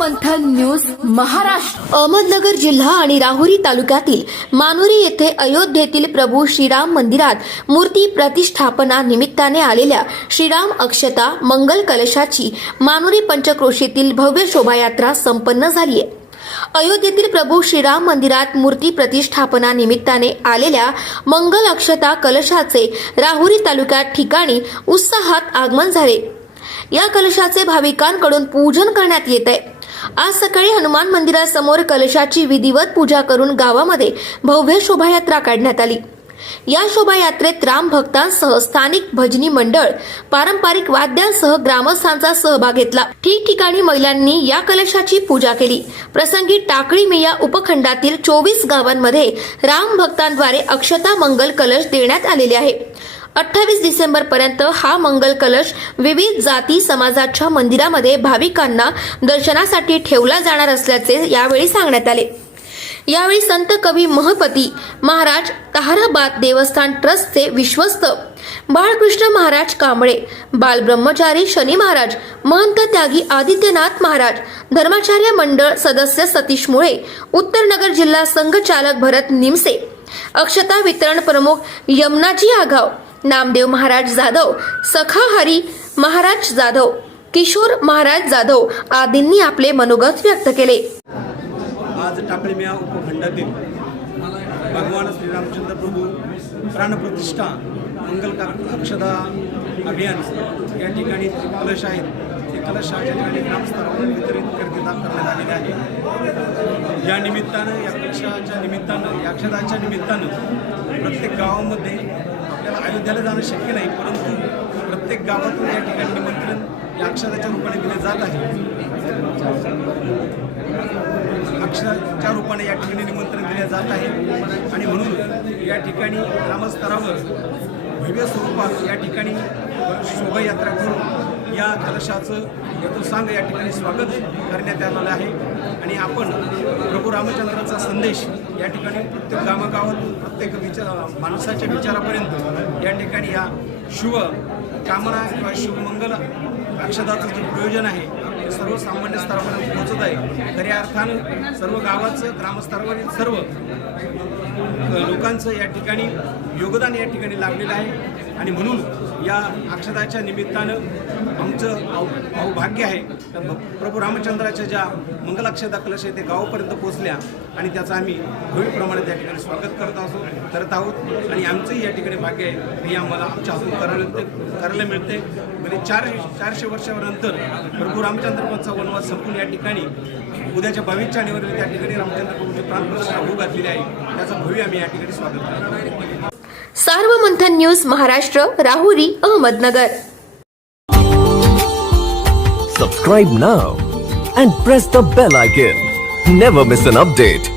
सर्वमंथन news Maharashtra. Ahmednagar जिल्हा आणि राहुरी तालुक्यातील मानुरी येथे अयोध्येतील प्रभू श्रीराम मंदिरात मूर्ती प्रतिष्ठापना निमित्ताने आलेल्या श्रीराम अक्षता मंगल कलशाची मानुरी पंचक्रोशीतील भव्य शोभायात्रा संपन्न झाली आहे। अयोध्येतील प्रभू श्रीराम मंदिरात मूर्ती प्रतिष्ठापना निमित्ताने आलेल्या मंगल अक्षता कलशाचे राहुरी तालुक्यात ठिकाणी उत्साहात आगमन झाले। या कलशाचे भाविकांकडून पूजन करण्यात येत आहे। आज सकाळी हनुमान मंदिरासमोर कलशाची विधिवत पूजा करून गावामध्ये भव्य शोभायात्रा काढण्यात आली। या शोभायात्रेत राम भक्तांसह स्थानिक भजनी मंडळ, पारंपरिक वाद्यांसह ग्रामस्थांचा सहभाग घेतला। ठिकठिकाणी महिलांनी या कलशाची पूजा केली। प्रसंगी टाकळी मिया उपखंडातील 24 गावांमध्ये राम भक्तांद्वारे अक्षता मंगल कलश देण्यात आलेले आहे। 28 डिसेंबर पर्यंत हा मंगल कलश विविध जाती समाजाच्या मंदिरामध्ये भाविकांना दर्शनासाठी ठेवला जाणार असल्याचे यावेळी सांगण्यात आले। यावेळी संत कवी महपती महाराज, ताहराबाद देवस्थान ट्रस्टचे विश्वस्त बाळकृष्ण महाराज कांबळे, बालब्रह्मचारी शनी महाराज, महंत त्यागी आदित्यनाथ महाराज, धर्माचार्य मंडळ सदस्य सतीश मुळे, उत्तर नगर जिल्हा संघचालक भरत निमसे, अक्षता वितरण प्रमुख यमुनाजी आगाव, नामदेव महाराज जाधव, सखा हरी महाराज जाधव, किशोर महाराज जाधव आदींनी आपले मनोगत व्यक्त केले। आज टाकळीमिया उपखंडातील भगवान श्रीरामचंद्र प्रभू प्राणप्रतिष्ठा मंगल अक्षता अभियान या ठिकाणी कलश आहेत। ते कलश या ठिकाणी ग्रामस्तरावर वितरित करण्यात आलेले आहे। या निमित्तानं, या कलशाच्या निमित्तानं, या अक्षताच्या निमित्तानं प्रत्येक गावामध्ये आपल्याला अयोध्येला जाणं शक्य नाही, परंतु प्रत्येक गावातून या ठिकाणी निमंत्रण या अक्षताच्या रूपाने दिले जात आहे। अक्षराच्या रूपाने या ठिकाणी निमंत्रण दिले जात आहे आणि म्हणून या ठिकाणी ग्रामस्तरावर भव्य स्वरूपात या ठिकाणी शोभायात्रा करून या कलशाचं यथोसांग या ठिकाणी स्वागत करण्यात आलेलं आहे। आणि आपण प्रभू रामचंद्राचा संदेश या ठिकाणी प्रत्येक गावागावातून प्रत्येक माणसाच्या विचारापर्यंत या ठिकाणी या शुभ कामना किंवा शुभमंगल अक्षताचं जे प्रयोजन आहे ते सर्वसामान्य स्तरापर्यंत पोहोचत आहे। खऱ्या अर्थानं सर्व गावाचं, ग्रामस्तरावरील सर्व लोकांचं या ठिकाणी योगदान या ठिकाणी लाभलेलं आहे आणि म्हणून या अक्षताच्या निमित्तानं आमचं भाग्य आहे तर प्रभू रामचंद्राच्या ज्या मंगल अक्षता कलश आहे ते गावापर्यंत पोहोचल्या आणि त्याचं आम्ही भव्यप्रमाणे त्या ठिकाणी स्वागत करत आहोत आणि आमचंही या ठिकाणी भाग्य आहे हे आम्हाला आमच्या हातून करायला मिळते। म्हणजे 400 वर्षानंतर प्रभू रामचंद्राचा वनवास संपून या ठिकाणी उद्याच्या 22 जानेवारीला त्या ठिकाणी रामचंद्र प्रभूची प्राणप्रतिष्ठा होऊ घातलेली आहे। त्याचं भव्य आम्ही या ठिकाणी स्वागत करतो। Sarvamanthan news Maharashtra, Rahuri, Ahmednagar. Subscribe now and press the bell icon. Never miss an update.